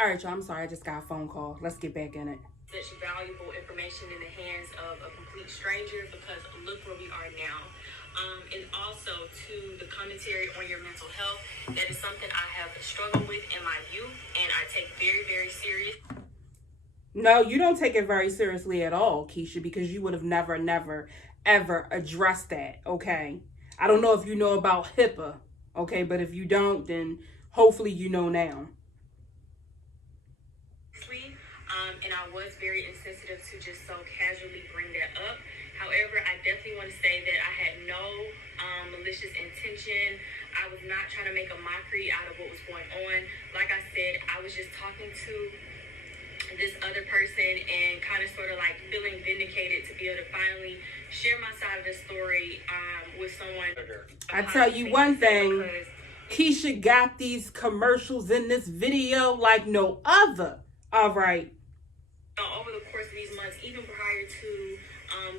All right, y'all, I'm sorry. I just got a phone call. Let's get back in it. Such valuable information in the hands of a complete stranger, because look where we are now. And also to the commentary on your mental health, that is something I have struggled with in my youth and I take very, very serious. No, you don't take it very seriously at all, Keesha, because you would have never, ever addressed that, okay? I don't know if you know about HIPAA, okay? But if you don't, then hopefully you know now. And I was very insensitive to just so casually bring that up. However, I definitely want to say that I had no malicious intention. I was not trying to make a mockery out of what was going on. Like I said, I was just talking to this other person and kind of sort of like feeling vindicated to be able to finally share my side of the story with someone. I tell you one thing, Keesha got these commercials in this video like no other. All right. Over the course of these months, even prior to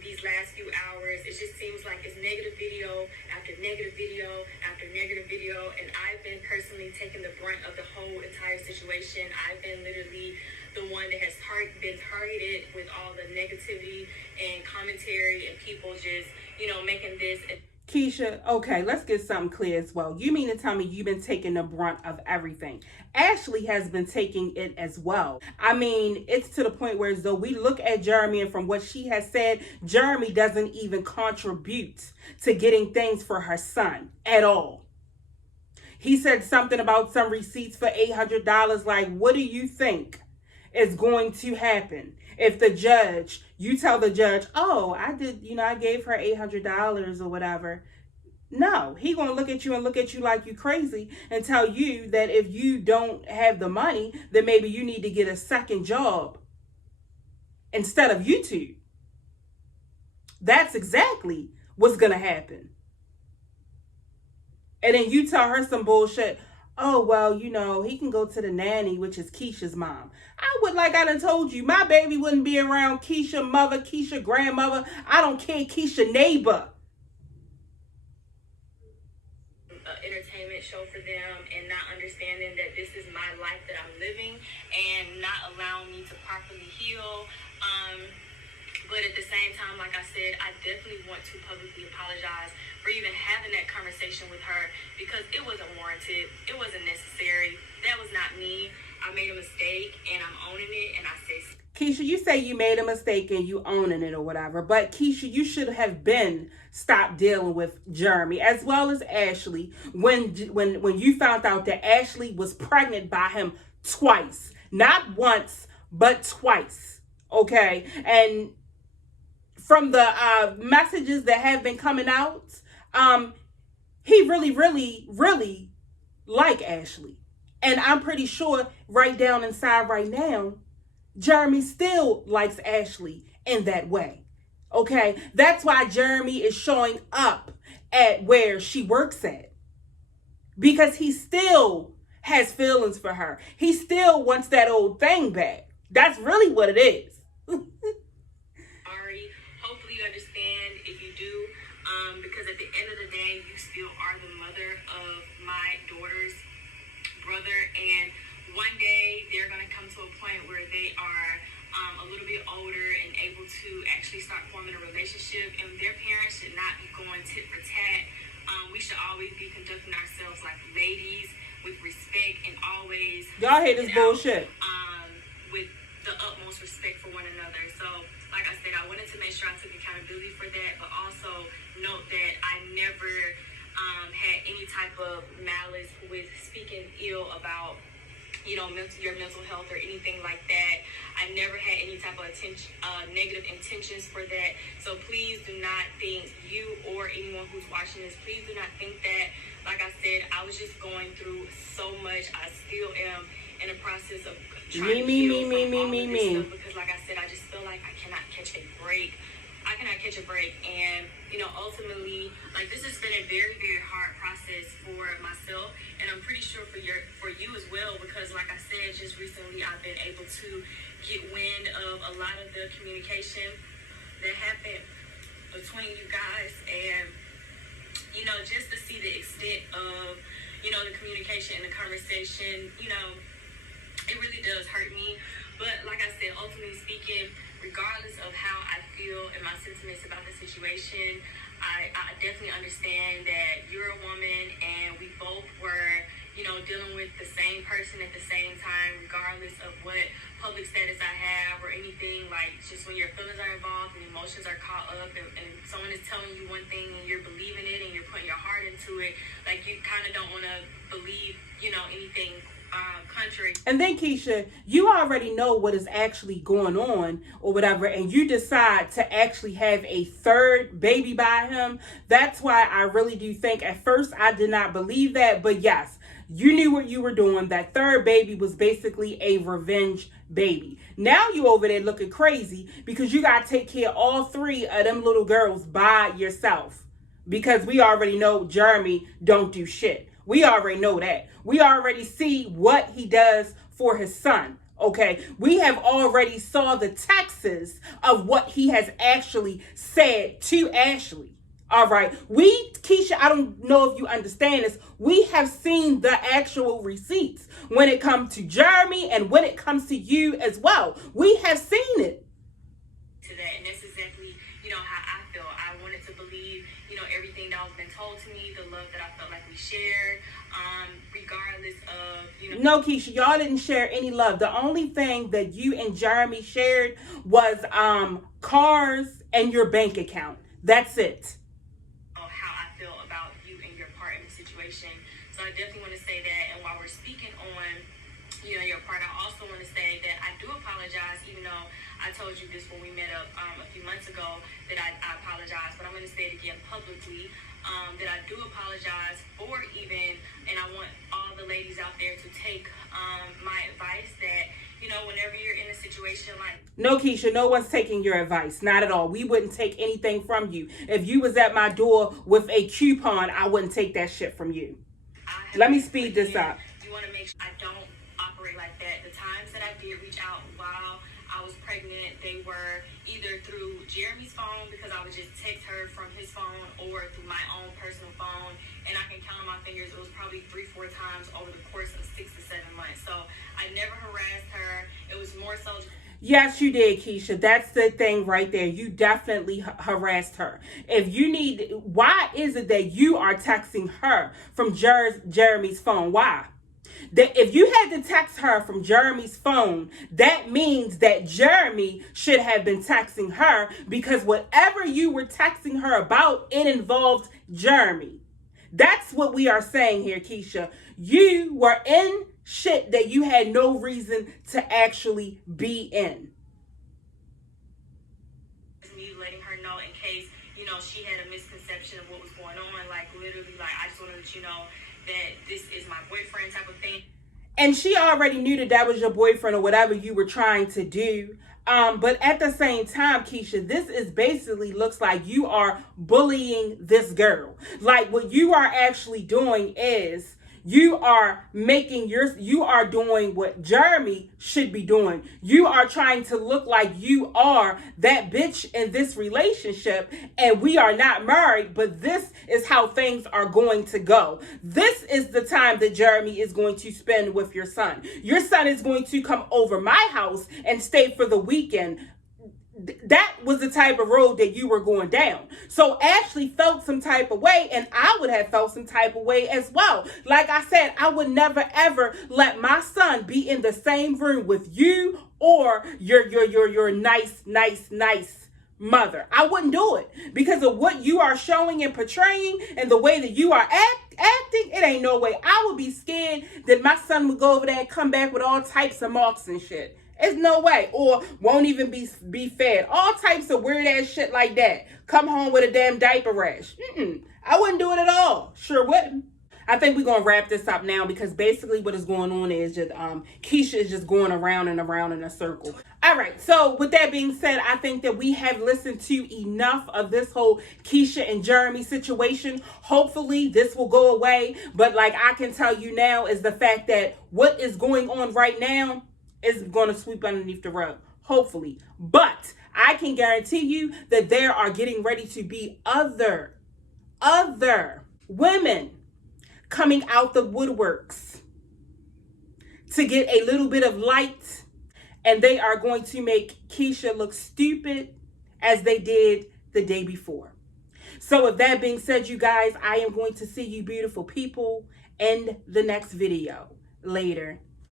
these last few hours, it just seems like it's negative video after negative video after negative video, and I've been personally taking the brunt of the whole entire situation. I've been literally the one that has been targeted with all the negativity and commentary and people just, making this. Keesha, okay, let's get something clear as well. You mean to tell me you've been taking the brunt of everything? Ashley has been taking it as well. I mean, it's to the point where as though we look at Jeremy, and from what she has said, Jeremy doesn't even contribute to getting things for her son at all. He said something about some receipts for $800. Like, what do you think is going to happen if you tell the judge, oh, I did, I gave her $800 or whatever? No, he gonna look at you like you crazy and tell you that if you don't have the money, then maybe you need to get a second job instead of YouTube. That's exactly what's gonna happen. And then you tell her some bullshit. Oh, well, he can go to the nanny, which is Keisha's mom. Like I done told you, my baby wouldn't be around Keisha mother, Keisha grandmother. I don't care, Keisha neighbor. Entertainment show for them, and not understanding that this is my life that I'm living and not allowing me to properly heal. But at the same time, like I said, I definitely want to publicly apologize for even having that conversation with her, because it wasn't warranted. It wasn't necessary. That was not me. I made a mistake and I'm owning it, and I say, Keesha, you say you made a mistake and you owning it or whatever, but Keesha, you should have been stopped dealing with Jeremy as well as Ashley when you found out that Ashley was pregnant by him twice. Not once, but twice. Okay? And from the messages that have been coming out, he really like Ashley. And I'm pretty sure right down inside right now, Jeremy still likes Ashley in that way. Okay? That's why Jeremy is showing up at where she works at. Because he still has feelings for her. He still wants that old thing back. That's really what it is. Sorry. Hopefully you understand. If you do, because at the end of the day, you still are the mother of my daughter's brother, and one day they're going to come to a point where they are a little bit older and able to actually start forming a relationship, and their parents should not be going tit for tat. We should always be conducting ourselves like ladies with respect, and always y'all hate this bullshit with the utmost respect for one another. So like I said, I wanted to make sure I took accountability for that, but also note that I never had any type of malice with speaking ill about your mental health or anything like that. I never had any type of negative intentions for that. So please do not think, you or anyone who's watching this, please do not think that. Like I said, I was just going through so much. I still am in the process of trying to heal from all of this stuff, because like I said, I just feel like I cannot catch a break. And ultimately, like, this has been a very, very hard process for myself, and I'm pretty sure for you as well, because like I said, just recently I've been able to get wind of a lot of the communication that happened between you guys, and just to see the extent of the communication and the conversation, it really does hurt me. But like I said, ultimately speaking, regardless of how I feel and my sentiments about the situation, I definitely understand that you're a woman and we both were, dealing with the same person at the same time, regardless of what public status I have or anything. Like, just when your feelings are involved and emotions are caught up, and someone is telling you one thing and you're believing it and you're putting your heart into it, like, you kind of don't want to believe, anything contrary. And then, Keesha, you already know what is actually going on or whatever, and you decide to actually have a third baby by him. That's why I really do think at first I did not believe that, but yes, you knew what you were doing. That third baby was basically a revenge baby. Now you over there looking crazy because you got to take care of all three of them little girls by yourself, because we already know Jeremy don't do shit. We already know that. We already see what he does for his son. Okay, we have already saw the texts of what he has actually said to Ashley. All right, Keesha, I don't know if you understand this. We have seen the actual receipts when it comes to Jeremy and when it comes to you as well. We have seen it. To that, and that's exactly, how I feel. I wanted to believe, everything that was been told to me, the love that I felt like we shared, regardless of, No, Keesha, y'all didn't share any love. The only thing that you and Jeremy shared was cars and your bank account. That's it. How I feel about you and your part in the situation. So I definitely want to say that. And while we're speaking on, your part, I also want to say that I do apologize, even though I told you this when we met up a few months ago, that I apologize. But I'm going to say it again publicly, that I do apologize for and I want all the ladies out there to take my advice that, whenever you're in a situation like... No, Keesha, no one's taking your advice. Not at all. We wouldn't take anything from you. If you was at my door with a coupon, I wouldn't take that shit from you. Let me speed this up. You want to make sure I don't operate like that. The times that I did reach out while I was pregnant, they were either through Jeremy's phone, because I would just text her from his phone, or through my own personal phone. And I can count on my fingers, it was probably 3-4 times over the course of 6 to 7 months. So I never harassed her. It was more so... Yes, you did, Keesha. That's the thing right there. You definitely harassed her. Why is it that you are texting her from Jeremy's phone? Why? That if you had to text her from Jeremy's phone, that means that Jeremy should have been texting her, because whatever you were texting her about, it involved Jeremy. That's what we are saying here, Keesha. You were in shit that you had no reason to actually be in. Me letting her know in case, she had a misconception of what was going on. Like, literally, like, I just want to let you know that this is my boyfriend type of thing. And she already knew that was your boyfriend or whatever you were trying to do. But at the same time, Keesha, this is basically looks like you are bullying this girl. Like, what you are actually doing is you are doing what Jeremy should be doing. You are trying to look like you are that bitch in this relationship, and we are not married, but this is how things are going to go. This is the time that Jeremy is going to spend with your son. Your son is going to come over my house and stay for the weekend. That was the type of road that you were going down. So Ashley felt some type of way, and I would have felt some type of way as well. Like I said, I would never ever let my son be in the same room with you or your nice mother. I wouldn't do it because of what you are showing and portraying and the way that you are acting. It ain't no way. I would be scared that my son would go over there and come back with all types of marks and shit. There's no way. Or won't even be fed. All types of weird ass shit like that. Come home with a damn diaper rash. I wouldn't do it at all. Sure wouldn't. I think we're going to wrap this up now because basically what is going on is just Keesha is just going around and around in a circle. All right. So with that being said, I think that we have listened to enough of this whole Keesha and Jeremy situation. Hopefully this will go away. But like I can tell you now is the fact that what is going on right now is going to sweep underneath the rug, hopefully. But I can guarantee you that there are getting ready to be other women coming out the woodworks to get a little bit of light and they are going to make Keesha look stupid as they did the day before. So with that being said, you guys, I am going to see you beautiful people in the next video. Later.